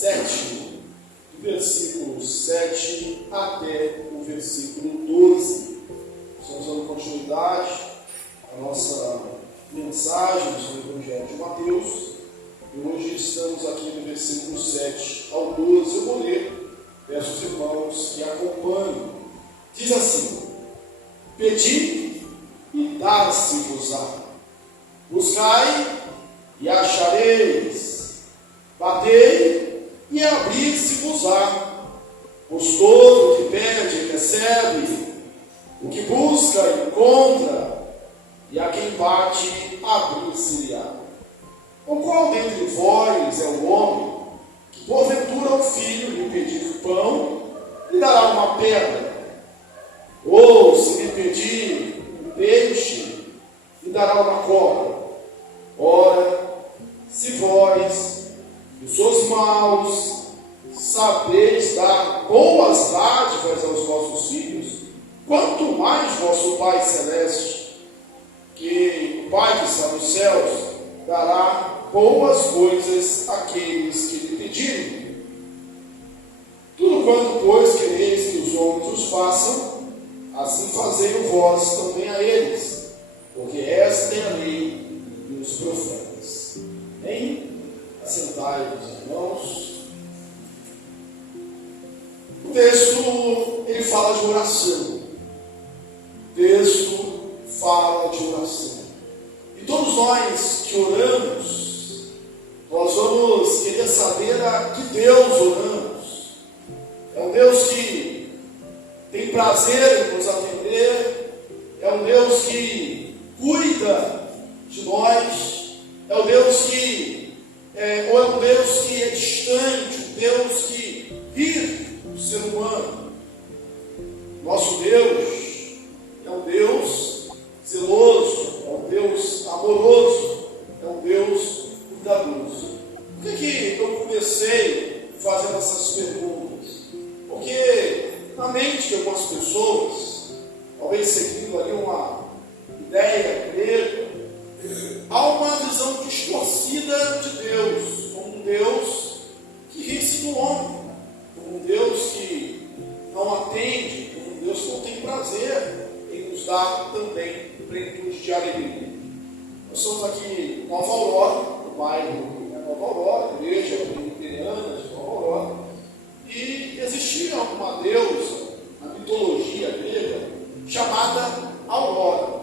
7, do versículo 7 até o versículo 12. Estamos dando continuidade à nossa mensagem sobre o Evangelho de Mateus. E hoje estamos aqui no versículo 7 ao 12. Eu vou ler, peço aos irmãos que acompanhem. Diz assim: Pedi e dar-se-vos-á, buscai e achareis, batei e abrir-se-vos-á, pois todo o que pede recebe, o que busca encontra, e a quem bate abrir-se-lhe-á. Ou qual dentre vós é o homem que porventura ao filho lhe pedir pão, lhe dará uma pedra? Ou se lhe pedir um peixe, lhe dará uma cobra? Ora, se vós, que sois maus, sabeis dar boas dádivas aos vossos filhos, quanto mais vosso Pai Celeste, que o Pai que está nos céus, dará boas coisas àqueles que lhe pedirem. Tudo quanto, pois, quereis que os homens os façam, assim fazei vós também a eles, porque esta é a lei e os profetas. Amém? Assentai-vos, irmãos. O texto, ele fala de oração. O texto fala de oração. E todos nós que oramos, nós vamos querer saber a que Deus oramos. É um Deus que tem prazer em nos atender, é um Deus que cuida de nós, é um Deus que ou é um Deus que é distante, um Deus que vive o ser humano. Nosso Deus é um Deus zeloso, é um Deus amoroso, é um Deus cuidadoso. Por que eu comecei fazendo essas perguntas? Porque na mente de algumas pessoas, talvez seguindo ali uma ideia grega, há uma visão distorcida de Deus, como um Deus que ri-se do homem, como um Deus que não atende, como um Deus que não tem prazer em nos dar também plenitude de alegria. Nós estamos aqui em Nova Aurora, no bairro Nova Aurora, igreja presbiteriana de Nova Aurora, e existia uma deusa na mitologia grega chamada Aurora,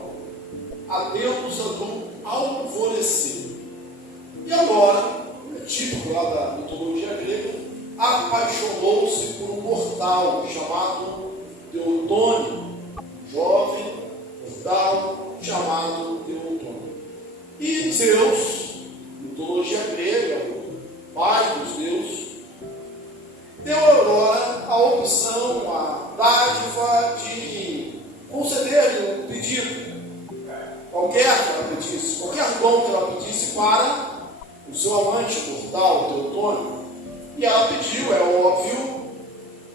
a deusa do alvorecer. E Aurora, típico lá da mitologia grega, apaixonou-se por um mortal chamado Teotônio, jovem mortal chamado Teotônio. E Zeus, mitologia grega, o pai dos deuses, deu a Aurora a opção, a dádiva de conceder-lhe um pedido. Qualquer que ela pedisse, qualquer dom que ela pedisse para o seu amante mortal, Teotônio. E ela pediu, é óbvio,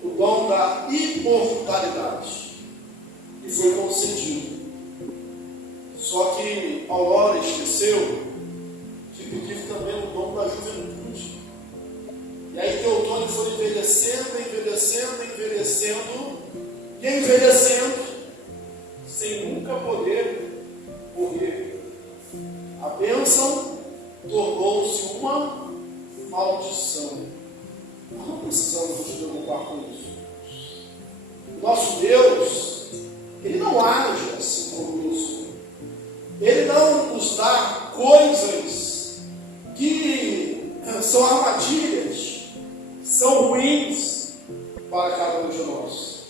o dom da imortalidade. E foi concedido. Só que Aurora esqueceu de pedir também o dom da juventude. E aí Teotônio foi envelhecendo, sem nunca poder morrer. A bênção tornou-se uma maldição. Nós não precisamos nos preocupar com isso. O nosso Deus, Ele não age assim conosco. Ele não nos dá coisas que são armadilhas, são ruins para cada um de nós.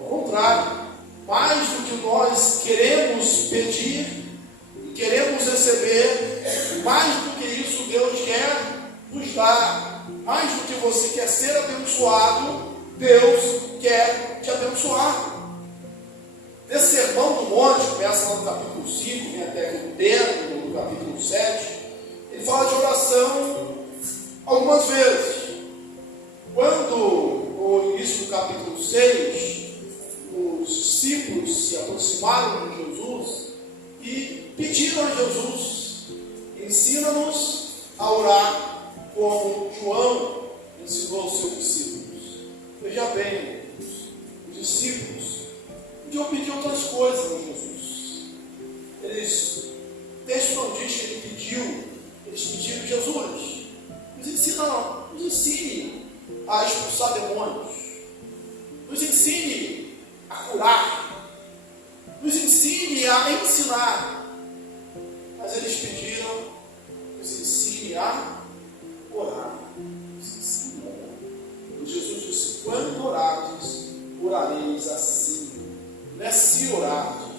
Ao contrário, mais do que nós queremos pedir e queremos receber, mais do que isso Deus quer nos dar. Mais do que você quer ser abençoado, Deus quer te abençoar. Esse sermão do monte, começa lá no capítulo 5, vem até aqui dentro, no capítulo 7, ele fala de oração algumas vezes. Quando, no início do capítulo 6, os discípulos se aproximaram de Jesus e pediram a Jesus: ensina-nos a orar como João ensinou aos seus discípulos. Veja bem, os discípulos podiam pedir outras coisas a Jesus. O texto não diz que eles pediram: Jesus, nos ensine a expulsar demônios, nos ensine a curar, nos ensine a ensinar. Mas eles pediram: nos ensine a orar. Nos ensine a orar. E Jesus disse: quando orardes, orareis assim. Não é se orardes,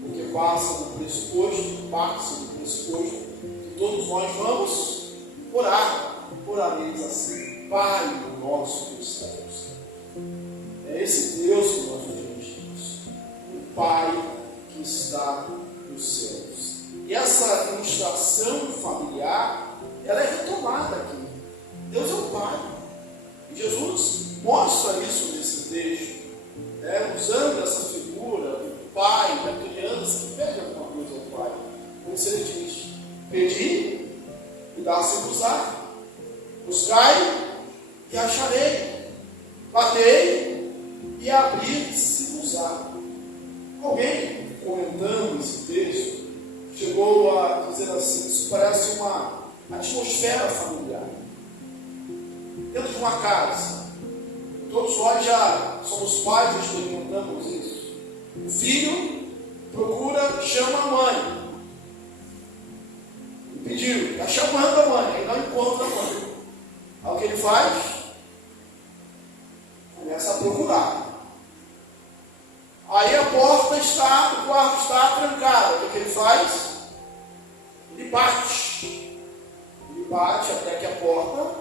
porque parte do pressuposto que todos nós vamos orar. Orareis assim: Pai nosso que está no céu. É esse Deus que nós dirigimos, o Pai que está nos céus. E essa ilustração familiar, ela é retomada aqui. Deus é o Pai. E Jesus mostra isso nesse texto, usando essa figura do pai, da criança que pede alguma coisa ao pai. Como se ele diz: pedi e dá-se-vos-á, buscai e acharei, batei e abrir-se-vos-á. Alguém, comentando esse texto, chegou a dizer assim: isso parece uma atmosfera familiar. Dentro de uma casa, todos nós já somos pais e experimentamos isso. O filho chama a mãe. Ele pediu, está chamando a mãe, ele não encontra a mãe. Aí o que ele faz? Começa a procurar. Aí a porta o quarto está trancado. O que ele faz? Ele bate. Ele bate até que a porta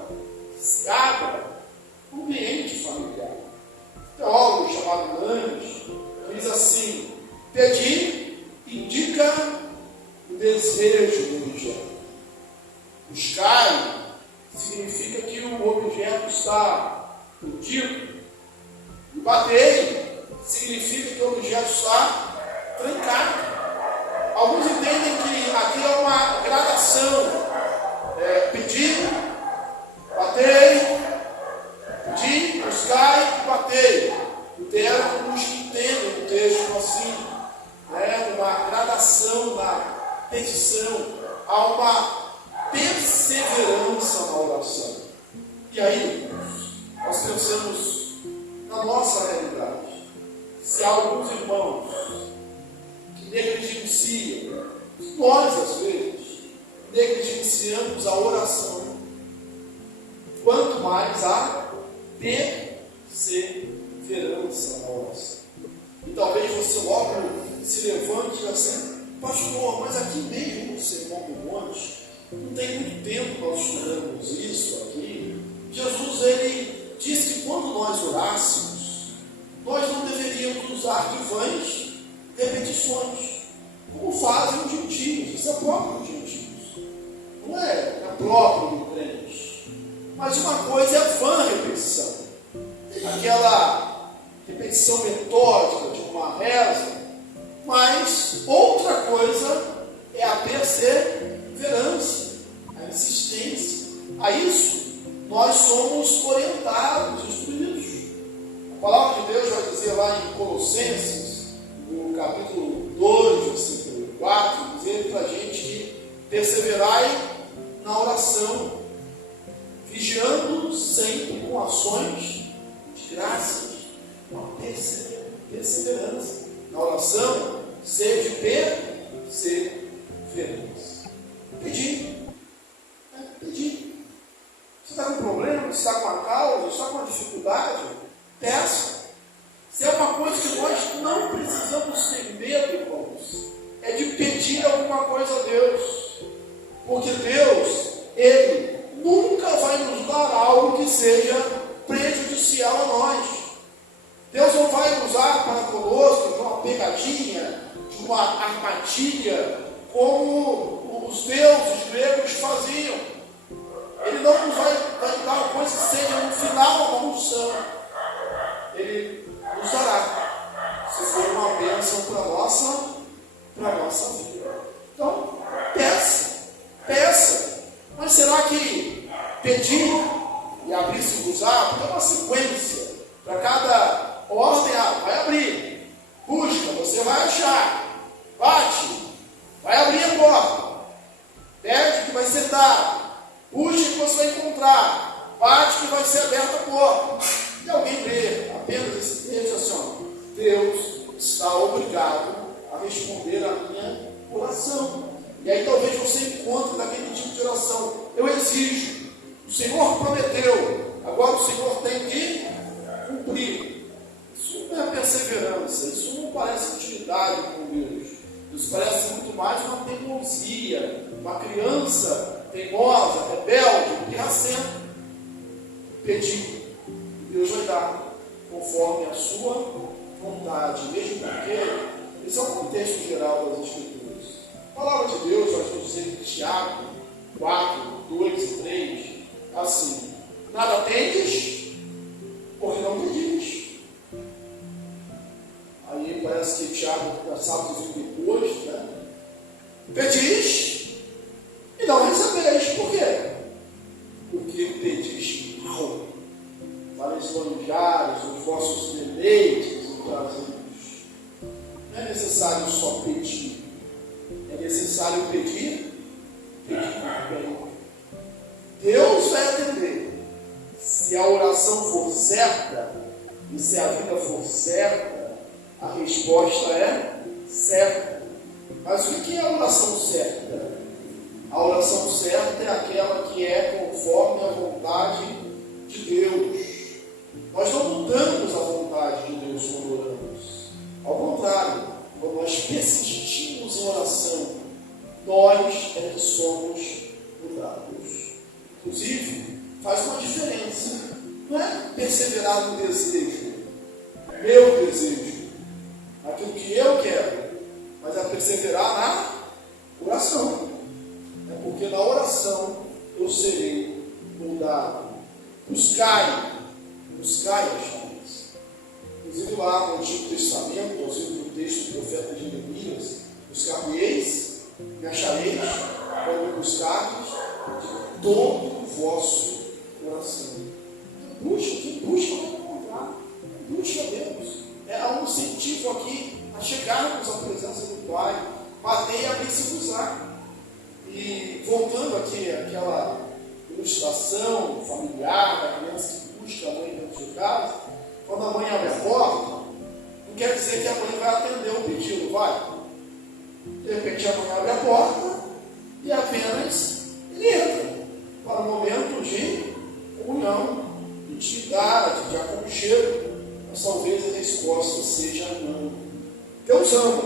se abra. Um ambiente familiar. Um teólogo chamado Lange diz assim: pedir indica o desejo do objeto. Buscar significa que o objeto está pedido. E bater significa que o objeto está trancado. Alguns entendem que aqui é uma gradação. Pedir, bater, pedir, buscar e bater. O teólogos entendem o texto assim, uma gradação na petição, há uma perseverança na oração. E aí, nós pensamos na nossa realidade. Se há alguns irmãos que negligenciam, nós às vezes negligenciamos a oração, quanto mais a perseverança na oração. E talvez você logo se levante e diga assim: pastor, mas aqui mesmo no Sermão do Monte, não tem muito tempo nós estudamos isso aqui. Jesus, ele disse que quando nós orássemos, nós não deveríamos usar de vãs repetições, como fazem os gentios. Isso é próprio dos gentios, não é próprio do crente. Mas uma coisa é a vã repetição, aquela repetição metódica de uma reza, mas outra coisa é a perseverança, a insistência. A isso nós somos orientados, instruídos. A palavra de Deus vai dizer lá em Colossenses, no capítulo 2, versículo 4, dizer para a gente que perseverai na oração, vigiando sempre com ações de graças, uma perseverança na oração, seja perseverança. Pedir. Pedir. Você está com um problema? Você está com uma causa? Você está com uma dificuldade? Peça. Se é uma coisa que nós não precisamos ter medo, irmãos, é de pedir alguma coisa a Deus. Porque Deus, Ele nunca vai nos dar algo que seja prejudicial a nós. Deus não vai usar para conosco de uma pegadinha, de uma armadilha, como os deuses gregos faziam. Ele não nos vai dar uma coisa que seja no final uma maldição. Ele nos dará, se for uma bênção para a nossa vida. Então, peça. Mas será que pedir e abrir se cruzar, porque é uma sequência. Para cada ordem, vai abrir. Busca, você vai achar. Bate, vai abrir a porta. Pede que vai ser dado. Busca que você vai encontrar. Bate que vai ser aberta a porta. E alguém lê apenas esse texto assim, ó, Deus está obrigado a responder a minha oração. E aí talvez você encontre naquele tipo de oração. Eu exijo. O Senhor prometeu. Agora o Senhor tem que cumprir. Isso não é perseverança. Isso não parece intimidade com Deus. Isso parece muito mais uma teimosia. Uma criança teimosa, rebelde, pirracenta. Pedir. Deus vai dar conforme a sua vontade. Mesmo porque esse é o contexto geral das Escrituras. A palavra de Deus vai nos dizer em Tiago 4, 2 e 3, assim: nada tendes, porque não pedis. Aí parece que Tiago sabe dizer depois, né? Pedis e não recebeis. Por quê? Porque pedis mal, para esbanjar os vossos deleites e prazeres. Não é necessário só pedir. É necessário pedir bem. Deus vai atender. Se a oração for certa, e se a vida for certa, a resposta é certa. Mas o que é a oração certa? A oração certa é aquela que é conforme a vontade de Deus. Nós não mudamos a vontade de Deus quando oramos. Ao contrário, quando nós persistimos em oração, nós é que somos mudados. Inclusive, faz uma diferença. Não é perseverar no desejo, meu desejo, aquilo que eu quero, mas é perseverar na oração. É porque na oração eu serei mudado. Buscai as chaves. Inclusive lá no Antigo Testamento, nós vimos no texto do profeta Jeremias: buscar-me-eis, me achareis, quando me buscardes de todo o vosso coração. Quem busca vai encontrar. Busca Deus. Há um incentivo aqui a chegarmos à presença do Pai, bater e abrir se cruzar. E voltando aqui àquela ilustração familiar da criança que busca a mãe dentro de casa, quando a mãe abre a porta, não quer dizer que a mãe vai atender o pedido, vai. De repente a mãe abre a porta e apenas ele entra para um momento de comunhão, de intimidade, de aconchego, mas talvez a resposta seja não. Deus ama.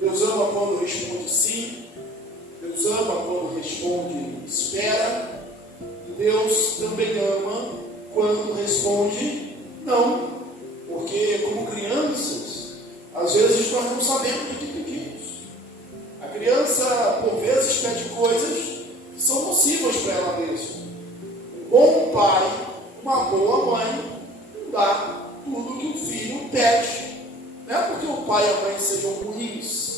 Deus ama quando responde sim. Deus ama quando responde espera. E Deus também ama quando responde não. Porque como crianças, às vezes nós não sabemos o que pedimos. A criança, por vezes, pede coisas que são nocivas para ela mesma. Um bom pai, uma boa mãe, não dá tudo que o filho pede. Não é porque o pai e a mãe sejam ruins.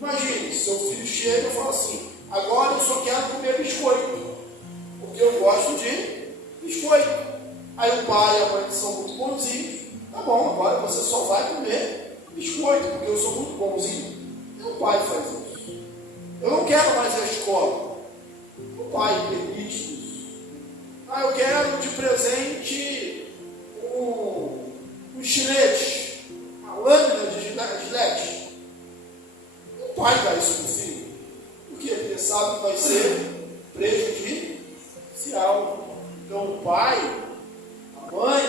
Imagine, seu filho chega e fala assim: agora eu só quero comer biscoito, porque eu gosto de biscoito. Aí o pai e a mãe são muito bonzinhos: tá bom, agora você só vai comer biscoito, porque eu sou muito bonzinho. E o pai faz isso. Eu não quero mais a escola. O pai permite isso. Eu quero de presente um estilete, uma lâmina de gilete. O pai dá isso para o filho. Por quê? Porque ele sabe que vai ser prejudicial. Então o pai, a mãe,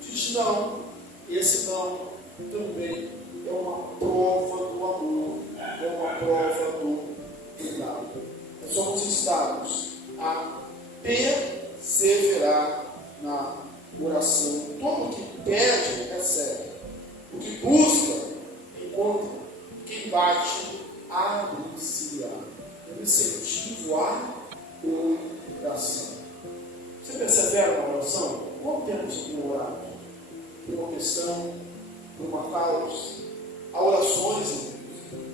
diz não. E esse não também é uma prova do amor, é uma prova do cuidado. Nós somos instados a perseverar na oração. Todo o que pede, recebe. O que busca, encontra. Quem bate, abre-se-á. Eu incentivo a oração. Você persevera na oração? Quanto tempo você tem orado? Por uma questão, por uma causa? Há orações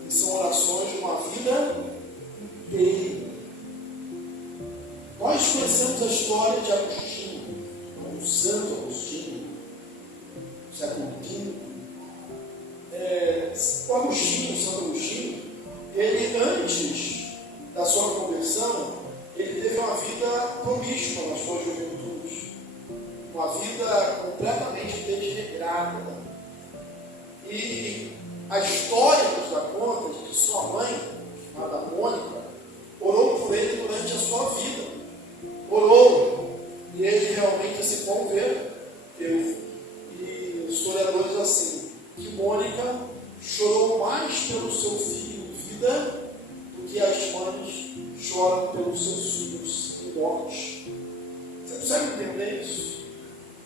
que são orações de uma vida inteira. Nós conhecemos a história de Agostinho. Santo Agostinho, século V. O Agostinho, Santo Agostinho, ele antes da sua conversão, ele teve uma vida promíscua nas suas juventudes, uma vida completamente desregrada. E a história nos dá conta de que sua mãe, chamada Mônica, orou por ele durante a sua vida. Orou, e ele realmente se converteu. E os historiadores assim, que Mônica chorou mais pelo seu filho em vida do que as mães choram pelos seus filhos em morte. Você consegue entender isso?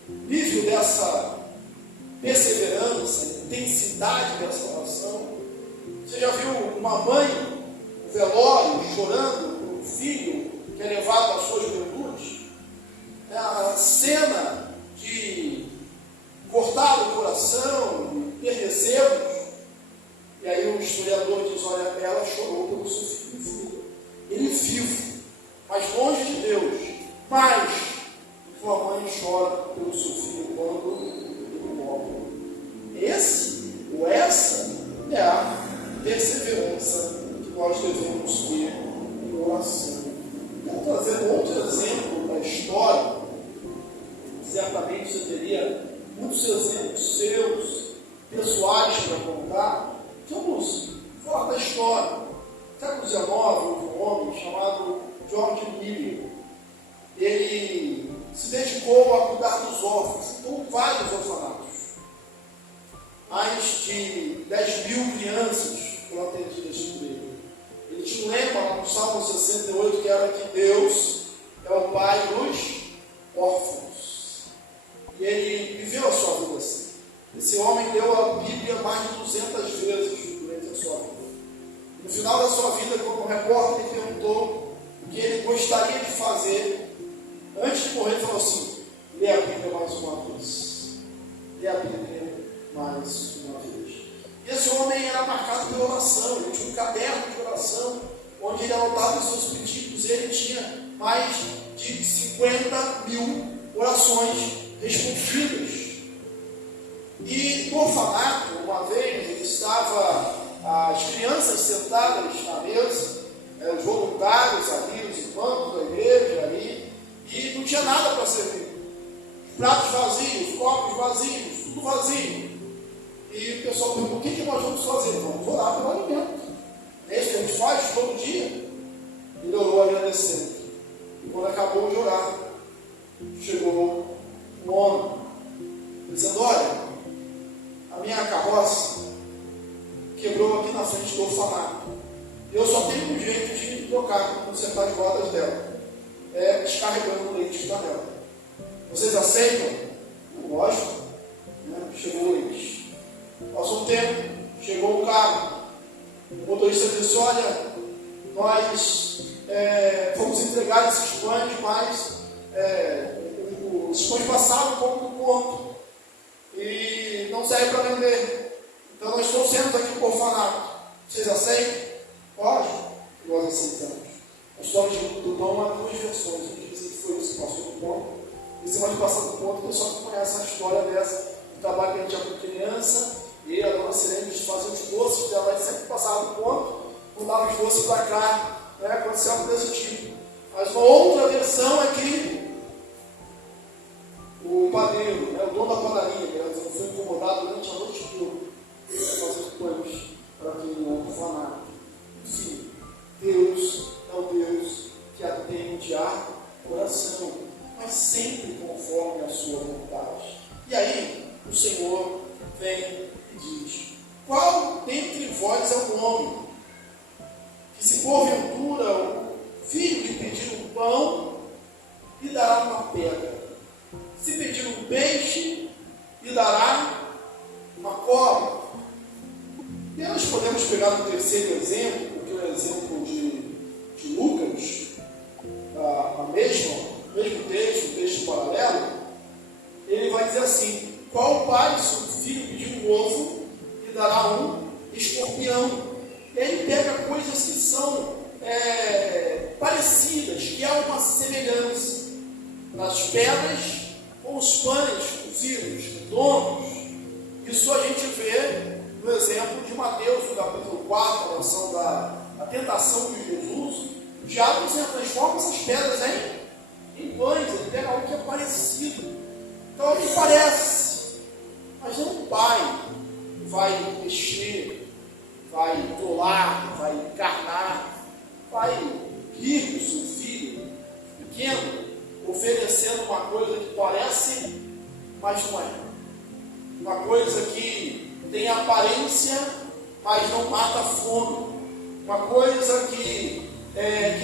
O nível dessa perseverança, intensidade dessa oração. Você já viu uma mãe no velório chorando por um filho que é levado à sua juventude? A cena de cortar o coração, perdecê-los. E aí o historiador diz, olha, ela chorou pelo seu filho em vida. Ele vivo, mas longe de Deus, mais sua mãe chora pelo seu filho quando ele morre. Esse ou essa é a perseverança que nós devemos ter em oração. Quero trazer um outro exemplo da história. Certamente você teria muitos exemplos seus, pessoais para contar. Vamos falar da história. No século XIX, houve um homem chamado George Miller. Ele se dedicou a cuidar dos órfãos, fundou vários orfanatos. Mais de 10.000 crianças foram atendidas por ele. Ele tinha um lema lá no Salmo 68 que era que Deus é o Pai dos órfãos. E ele viveu a sua vida assim. Esse homem leu a Bíblia mais de 200 vezes durante a sua vida. No final da sua vida, quando o repórter lhe perguntou o que ele gostaria de fazer, antes de morrer, ele falou assim: lê a Bíblia mais uma vez. Lê a Bíblia mais uma vez. E esse homem era marcado pela oração. Ele tinha um caderno de oração, onde ele anotava os seus pedidos. E ele tinha mais de 50.000 orações respondidas. E no orfanato, uma vez, ele estava, as crianças sentadas na mesa, os voluntários ali, os irmãos da igreja ali, e não tinha nada para servir. Pratos vazios, copos vazios, tudo vazio. E o pessoal perguntou: o que nós vamos fazer? Vamos orar pelo alimento. É isso que a gente faz todo dia. Ele orou agradecendo. E quando acabou de orar, chegou um homem, dizendo: olha, a minha carroça quebrou aqui na frente do orfanato. Eu só tenho um jeito de trocar, consertar as rodas dela. Descarregando o leite que está nela. Vocês aceitam? Lógico. Chegou o leite. Passou um tempo, chegou o carro. O motorista disse: olha, nós fomos entregar esses pães, mas os pães passaram um pouco do ponto e não serve para vender. Então nós trouxemos aqui para o orfanato. Vocês aceitam? Lógico, nós aceitamos. A história do pão há duas versões. Um diz que foi isso que passou do ponto. E se pode passar do ponto, o pessoal que conhece a história dessa, do trabalho que a gente tinha com criança, e a dona Sirene fazia os doces dela, e sempre passava do ponto, mandava os doces para cá, aconteceu algo desse tipo. Mas uma outra versão é que o padeiro, o dono da padaria, não foi incomodado durante a noite toda para fazer os pães para aquele orfanato. Enfim, Deus é o Deus que atende a oração, mas sempre conforme a sua vontade. E aí, o Senhor vem e diz: qual dentre vós é o homem que, se porventura o filho lhe pedir um pão, lhe dará uma pedra? Se pedir um peixe, lhe dará uma cobra? E nós podemos pegar um terceiro exemplo, porque é o exemplo de Lucas, o mesmo texto paralelo. Ele vai dizer assim: qual pai, se o filho pedir um ovo, lhe dará um escorpião? Ele pega coisas que são parecidas, que há uma semelhança nas pedras com os pães cozidos, redondos. Isso a gente vê no exemplo de Mateus, no capítulo 4, a noção da tentação de Jesus. O diabo transforma essas pedras em pães, ele pega algo que é parecido. Então ele parece, mas não um pai vai mexer, vai trollar, vai encarnar, vai rir do seu filho pequeno, oferecendo uma coisa que parece, mas não é. Uma coisa que tem aparência, mas não mata a fome. Uma coisa que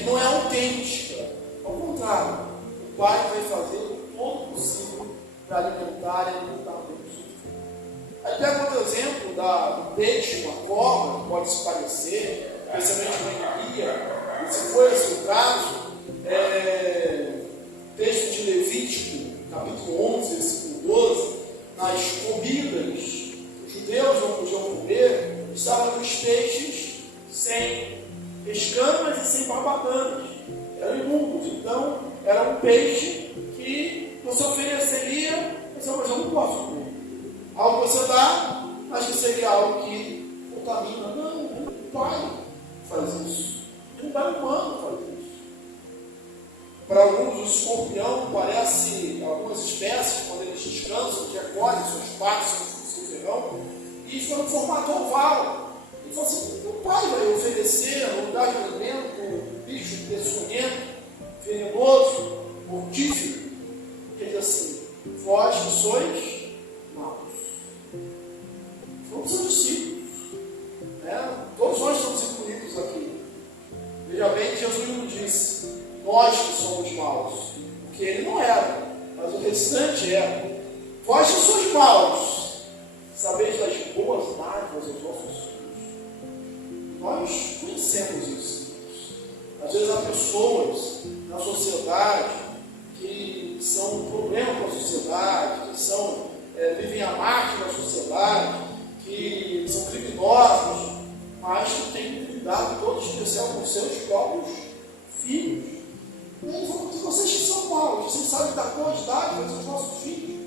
não é autêntica. Ao contrário, o pai vai fazer todo o possível para alimentar e alimentar bem o seu filho. Aí pega outro exemplo do peixe, uma cobra, que pode se parecer, especialmente na Bíblia, e se for esse o caso, texto de Levítico, capítulo 11, versículo 12, nas comidas, os judeus não podiam comer, estavam os peixes sem escamas e sem barbatanas, eram imundos. Então, era um peixe que você ofereceria, mas eu não posso comer. Algo que você dá, mas que seria algo que contamina. Não, o pai faz isso. Um pai humano faz isso. Para alguns, o escorpião parece, algumas espécies, quando eles descansam, que acolhem suas partes, seu ferrão, e ficam no formato oval. Ele fala assim: o pai vai oferecer no lugar de alimento um bicho peçonhento, venenoso, mortífero. Ele diz assim: vós que sois maus. Vamos ser discípulos. Todos nós estamos incluídos aqui. Veja bem que Jesus não disse: nós que somos maus, porque ele não era, mas o restante era. Vós que sois maus, sabeis das boas dádivas aos vossos filhos. Nós conhecemos isso. Às vezes há pessoas na sociedade que são um problema para a sociedade, que vivem à margem da sociedade, que são criminosos, mas que têm um cuidado todo especial com seus próprios filhos. Vocês que são maus, vocês sabem dar boas dádivas aos nossos filhos,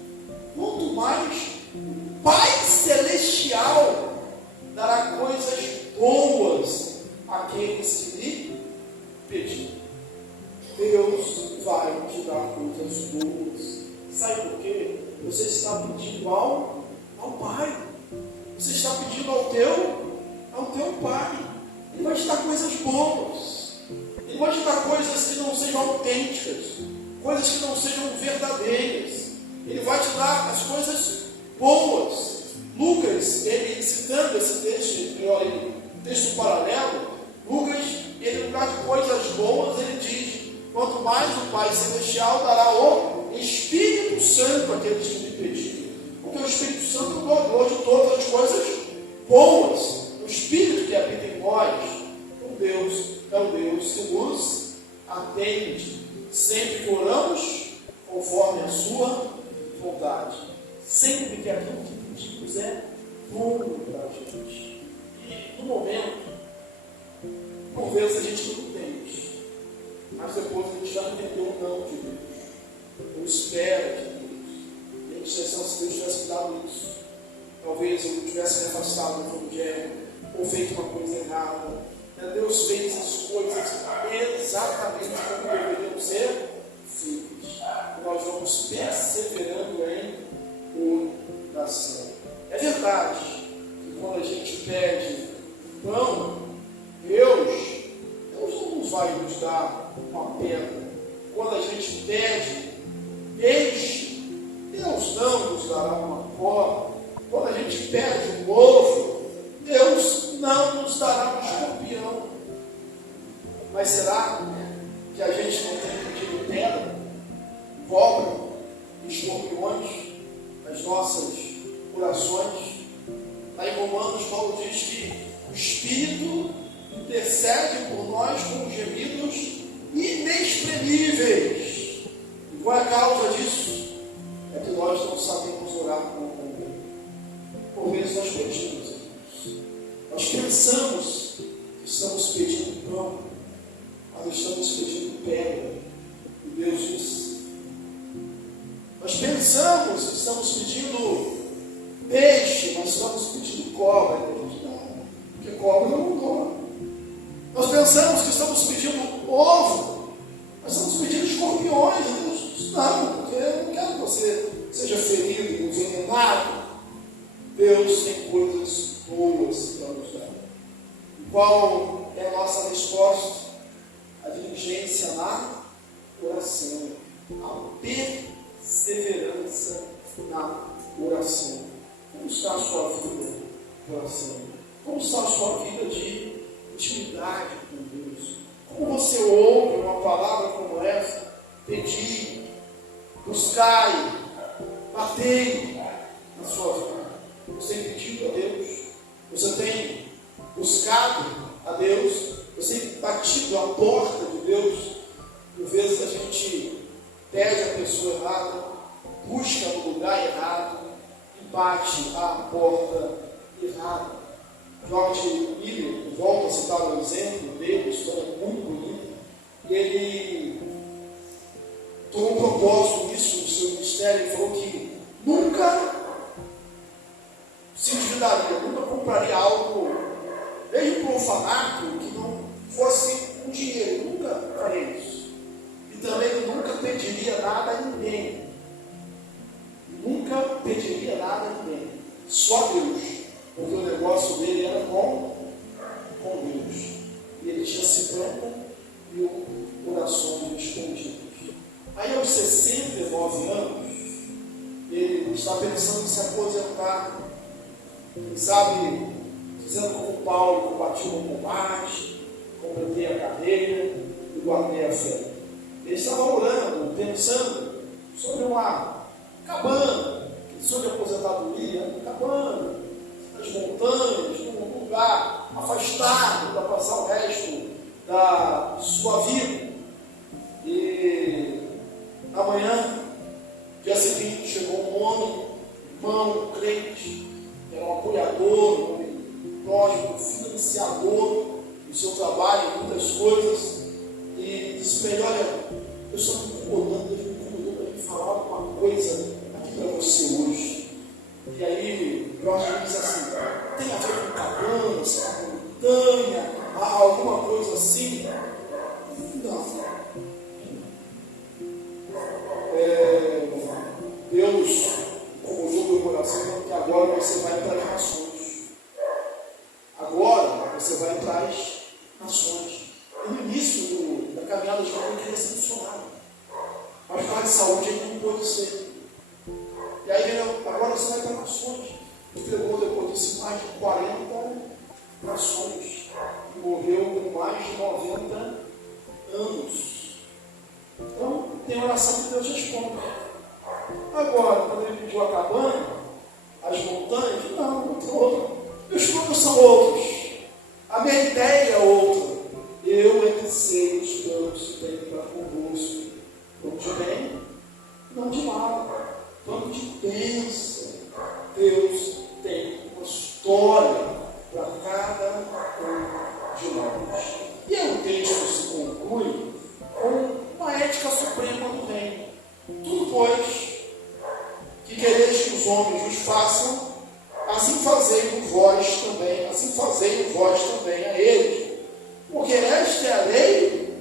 quanto mais o Pai Celestial dará coisas boas àqueles que lhe pedirem. Deus vai te dar coisas boas. Sabe por quê? Você está pedindo ao Pai. Você está pedindo ao teu Pai. Ele vai te dar coisas boas. Ele vai te dar coisas que não sejam autênticas, coisas que não sejam verdadeiras. Ele vai te dar as coisas boas. Lucas, ele citando esse texto paralelo, Lucas, ele no lugar de coisas boas, ele diz: quanto mais o Pai Celestial dará o Espírito Santo àqueles que lhe pedirem. Porque o Espírito Santo é o doador de todas as coisas boas. O Espírito que habita em nós, o Deus é o Deus que nos atende, sempre que oramos conforme a sua vontade, sempre que aquilo que pedimos é bom para a gente. E no momento, por vezes a gente não entende, mas depois a gente já entendeu o não de Deus, ou espera de Deus. E a gente pensa: se Deus tivesse dado isso, talvez eu tivesse me afastado do evangelho, ou feito uma coisa errada. Deus fez as coisas exatamente como deveriam ser feitas. Nós vamos perseverando em oração. É verdade que quando a gente pede pão, Deus não vai nos dar uma pedra. Quando a gente pede peixe, Deus não nos dará uma cobra. Quando a gente pede um ovo, Deus não nos dará um escorpião. Mas será que a gente não tem pedido pedra, cobra, escorpiões nas nossas orações? Lá em Romanos, Paulo diz que o Espírito intercede por nós com gemidos inexprimíveis. E qual é a causa disso? É que nós não sabemos orar como convém. Por vezes nós pedimos, nós pensamos que estamos pedindo pão, mas estamos pedindo pedra. E Deus disse: Nós pensamos que estamos pedindo peixe, mas estamos pedindo cobra. Não, porque cobra não come. Nós pensamos que estamos pedindo ovo, mas estamos pedindo escorpiões. Deus, não, porque eu não quero que você seja ferido, envenenado. Deus tem coisas boas para nos dar. Qual é a nossa resposta? A diligência na oração, a perseverança na oração. Como está a sua vida de oração? Como está a sua vida de intimidade com Deus? Como você ouve uma palavra como essa? Pedi, buscai, batei na sua vida. Você tem pedido a Deus? Você tem buscado a Deus? Você tem batido a porta de Deus? Por vezes a gente pede a pessoa errada, busca no lugar errado e bate a porta errada. George Miller, volta a citar um exemplo dele, uma história muito bonita, e ele tomou um propósito nisso no seu ministério. Ele falou que nunca se endividaria, nunca compraria algo, mesmo para um orfanato, que não fosse com dinheiro, nunca faria isso. E também nunca pediria nada a ninguém. Nunca pediria nada a ninguém. Só Deus. Porque o negócio dele era com Deus. E ele tinha 51 orações escondidas. Aí aos 69 anos, ele está pensando em se aposentar. Quem sabe, dizendo como Paulo, combati o combate, completei a carreira e guardei a fé. Ele estava orando, pensando sobre uma cabana, sobre a aposentadoria, uma cabana, nas montanhas, num lugar afastado para passar o resto da sua vida. E na manhã, dia seguinte, chegou um homem, irmão, crente, que era um apoiador, um homem pródigo, financiador do seu trabalho, muitas coisas, e disse para ele: olha, eu estou me incomodando, Deus me incomodou para me falar uma coisa aqui para você hoje. E aí, Jorge diz assim: tem a ver com cabana, se é montanha, alguma coisa assim? Não. Deus incomodou meu coração, porque agora você vai para as nações. Agora você vai para as nações. E no início da caminhada de Paulo, ele queria ser missionário. Mas para a saúde ele não pôde ser. E aí ele: agora você vai para nações. Ele pegou depois disso mais de 40 nações. E morreu com mais de 90 anos. Então, tem oração que Deus responde. Agora, quando ele pediu a cabana, as montanhas, não tem outra. Meus planos são outros. A minha ideia é outra. Eu é que sei os planos que tenho para convosco. Plano de bem, não de mal. Plano de bênção. Deus tem uma história para cada um de nós. E aí o texto se conclui com uma ética suprema do reino. Tudo, pois, que quereis que os homens vos façam, assim fazei vós também a eles. Porque esta é a lei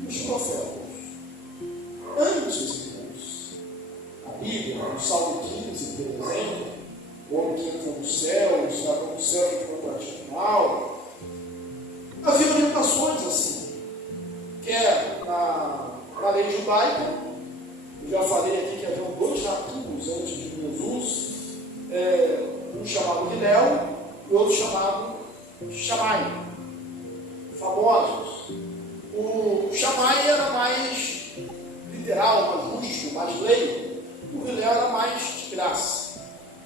dos profetas. Antes, irmãos, a Bíblia, no Salmo 15, por exemplo, o homem que entrou no céu, estava no céu que foi praticado mal. Havia orientações assim, que é na lei judaica. Eu já falei aqui que havia 2 Natubos antes de Jesus, um chamado Hilel e outro chamado Shammai, famosos. O Shammai era mais literal, mais justo, mais lei. O Hilel era mais de graça.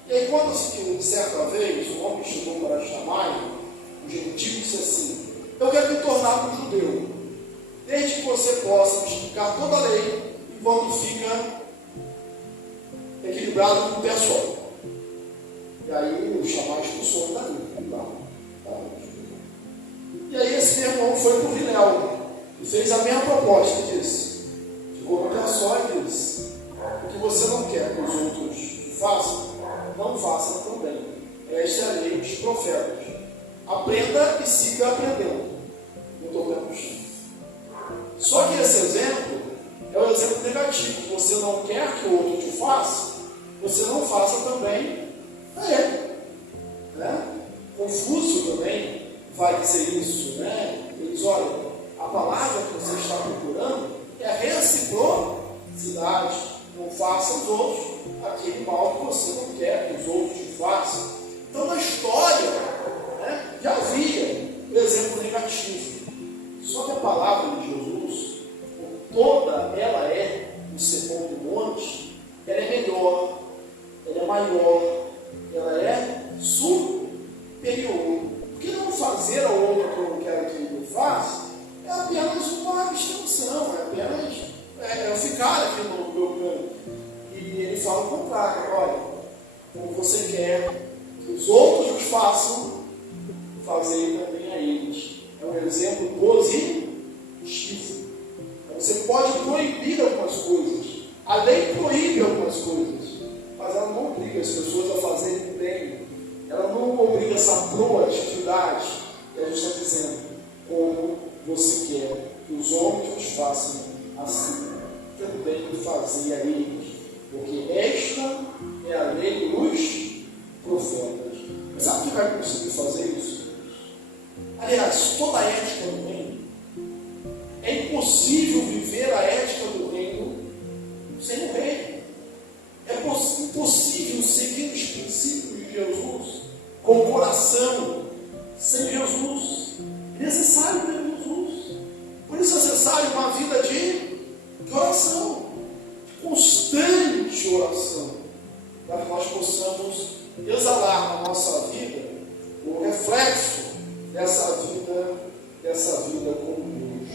E aí, quando certa vez um homem chegou para Shammai, um gentil, disse assim: eu quero me tornar um judeu, desde que você possa me explicar toda a lei, enquanto fica equilibrado com o pé só. E aí o Shammai expulsou dali. E aí esse meu irmão foi para o Hilel e fez a mesma proposta. Ele disse: ficou com o pé só e disse: o que você não quer que os outros façam, não façam também. Esta é a lei dos profetas. Aprenda e siga aprendendo. Eu estou vendo no chão. Só que esse exemplo é o exemplo negativo. Você não quer que o outro te faça, você não faça também a ele. Né? Confúcio também vai dizer isso. Né? Ele diz, olha, a palavra que você está procurando é reciprocidade. Não faça aos outros aquele mal que você não quer que os outros te façam. Então, na história, né, já havia o exemplo negativo. Só que a palavra de Jesus, toda ela é, no Sermão do Monte, ela é melhor, ela é maior, ela é superior. Porque não fazer ao outro que eu não quero que ele faça é apenas uma abstenção, é apenas eu ficar aqui no meu canto. E ele fala o contrário, olha, como você quer que os outros os façam, fazer também a eles. É um exemplo positivo. Você pode proibir algumas coisas, a lei proíbe algumas coisas, mas ela não obriga as pessoas a fazerem bem, ela não obriga essa proatividade. Ela está dizendo como você quer que os homens os façam assim, também fazer a eles, porque esta é a lei dos profetas. Mas sabe quem vai conseguir fazer isso? Aliás, toda a ética do reino, é impossível viver a ética do reino sem o reino. É impossível seguir os princípios de Jesus com o coração sem Jesus. É necessário ter Jesus. Por isso é necessário uma vida de oração, de constante oração, para que nós possamos exalar na nossa vida o reflexo dessa vida com Deus.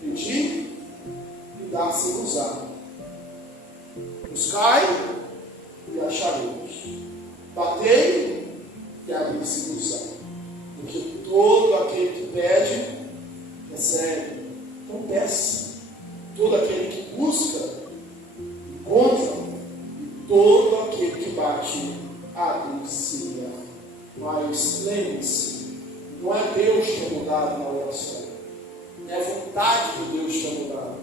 Pedir e dar-se usar. Buscai e achareis. Batei e abrir-se-vos-á. Porque todo aquele que pede, recebe. Então peça. Todo aquele que busca, encontra. E todo aquele que bate, abre-se-lhe. Mas lembre-se, não é Deus que é mudado na oração. É a vontade de Deus que é mudada.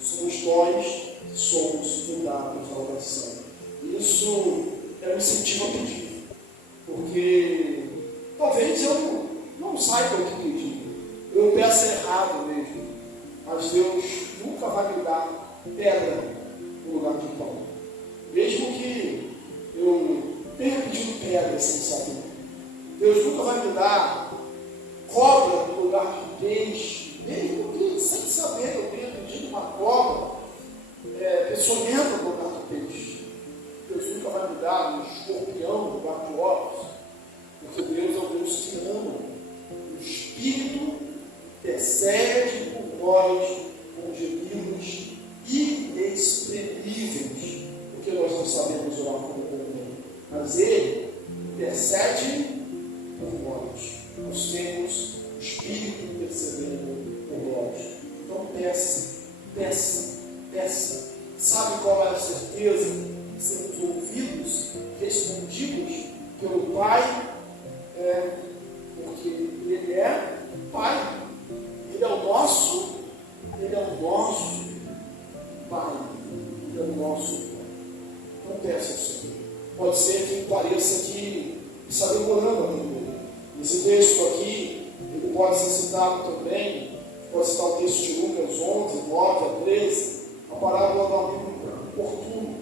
Somos nós que somos mudados na oração. Isso é um incentivo a pedir. Porque talvez eu não saiba o que pedir. Eu peço errado mesmo. Mas Deus nunca vai me dar pedra no lugar de pão. Mesmo que eu tenha pedido pedra sem saber. Deus nunca vai me dar cobra no lugar de peixe. Mesmo que sem saber eu tenha pedido uma cobra peçonhenta no lugar do peixe. Deus nunca vai me dar um escorpião no lugar de ovos. Porque Deus é o Deus que ama. O Espírito intercede por nós com gemidos inexprimíveis. Porque nós não sabemos orar como convém. Mas Ele intercede por nós. Nós temos o Espírito intercedendo por nós. Então peça, peça, peça. Sabe qual é a certeza? Que sermos ouvidos, respondidos pelo Pai, porque Ele é Pai. Ele é o nosso Pai. Ele é o nosso Pai. Então peça ao Senhor. Pode ser que pareça que está demorando a entender. Esse texto aqui, ele pode ser citado também, pode citar o texto de Lucas 11, 9 a 13, a parábola do amigo importuno,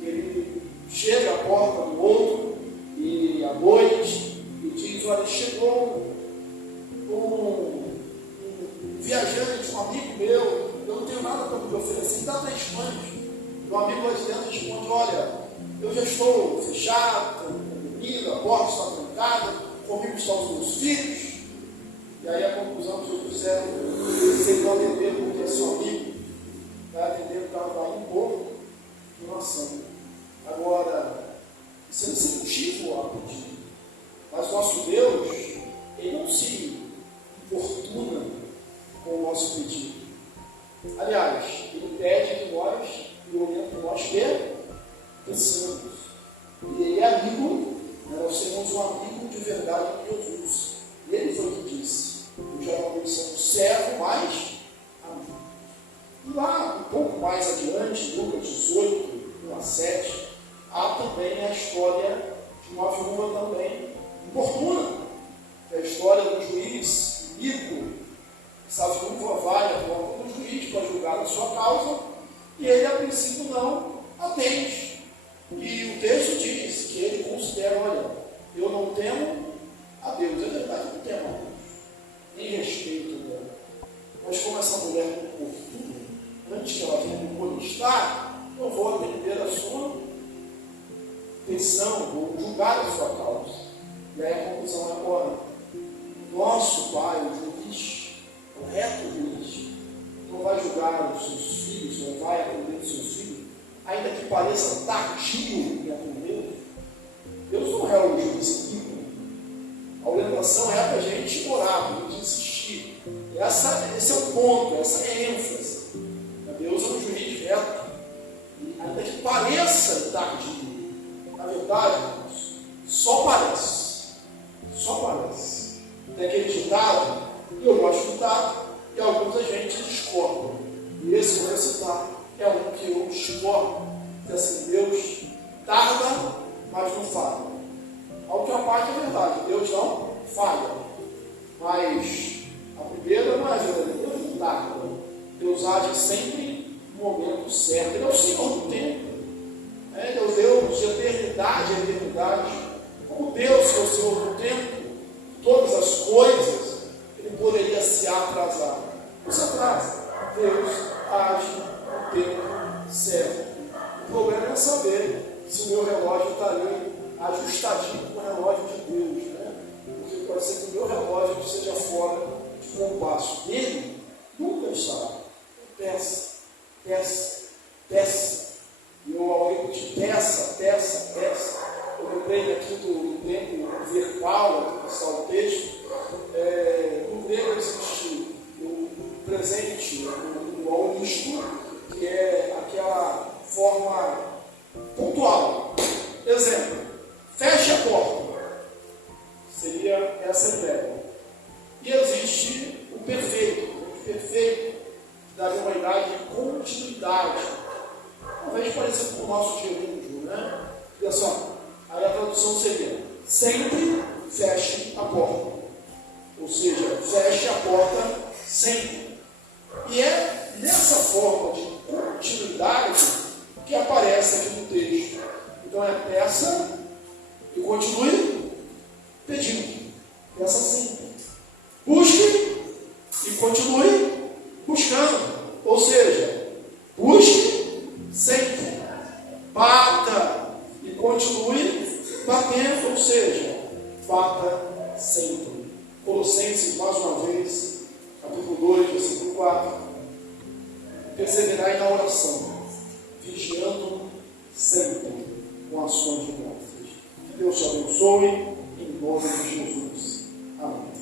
que ele chega à porta do outro, e à noite, e diz, olha, chegou um viajante, um amigo meu, eu não tenho nada para me oferecer, me dá 3 pães. E o amigo lá de dentro responde, olha, eu já estou fechado, com comida, a porta está trancada, comigo estão os meus filhos. E aí a conclusão que Jesus é, você não atender porque é seu amigo, vai atender porque ela vai um pouco de doação. Agora, isso é incentivo a pedir. Mas o nosso Deus, Ele não se importuna com o nosso pedido. Aliás, Ele pede que nós, e orienta que nós pouco mais adiante, Lucas 18, 1 a 7, há também a história de uma viúva também importuna. É a história do juiz rico. Essa viúva vai à porta do juiz para julgar a sua causa e ele, a princípio, não atende. E o texto diz que ele considera, olha, eu não temo a Deus. É verdade, eu não temo a Deus. Nem respeito dela. Mas como essa mulher me importuna, antes que ela venha me molestar, eu vou atender a sua petição, vou julgar a sua causa. E aí a conclusão é agora. Nosso Pai, o juiz, o reto juiz, não vai julgar os seus filhos, não vai atender os seus filhos, ainda que pareça tardio em atender. Deus não é o juiz equívoco. A orientação é para a gente orar, para a gente insistir. Esse é o ponto, essa é a ênfase. Deus é um juiz reto. E ainda que pareça tardio, na verdade, irmãos, só parece. Só parece. Tem aquele ditado, eu gosto do ditado, e alguns a gente discorda. E esse que eu vou citar é um que eu discordo. Que assim, Deus tarda, mas não falha. A outra parte é verdade, Deus não falha. Mas a primeira não é verdadeira, Deus não tarda. Deus age sempre no momento certo. Ele é o Senhor do tempo. Ele é o Deus de eternidade a eternidade. Como Deus que é o Senhor do tempo, todas as coisas, ele poderia se atrasar. Não se atrasa. Deus age no tempo certo. O problema é saber se o meu relógio está ali ajustadinho com o relógio de Deus. Né? Porque pode ser que o meu relógio esteja fora de compasso. Ele nunca estará. Peça, peça, peça. E eu, ao repetir peça, peça, peça, eu lembrei aqui do tempo verbal, que está o texto. No grego existe o presente, o aonístico, que é aquela forma pontual. Exemplo, feche a porta. Seria essa ideia. E existe o perfeito. O perfeito daria uma ideia de continuidade. Talvez parecido com o nosso gerúndio, né? E assim, aí a tradução seria: sempre feche a porta. Ou seja, feche a porta sempre. E é nessa forma de continuidade que aparece aqui no texto. Então é peça e continue pedindo. Peça sempre. Busque e continue buscando. Ou seja, busque sempre. Bata e continue batendo. Ou seja, bata sempre. Colossenses, mais uma vez, capítulo 2, versículo 4. Perseverai na oração, vigiando sempre com ações de graças. Que Deus te abençoe, em nome de Jesus. Amém.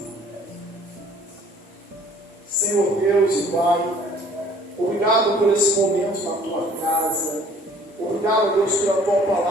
Senhor Deus e Pai, obrigado por esse momento na tua casa. Obrigado, Deus, pela tua palavra.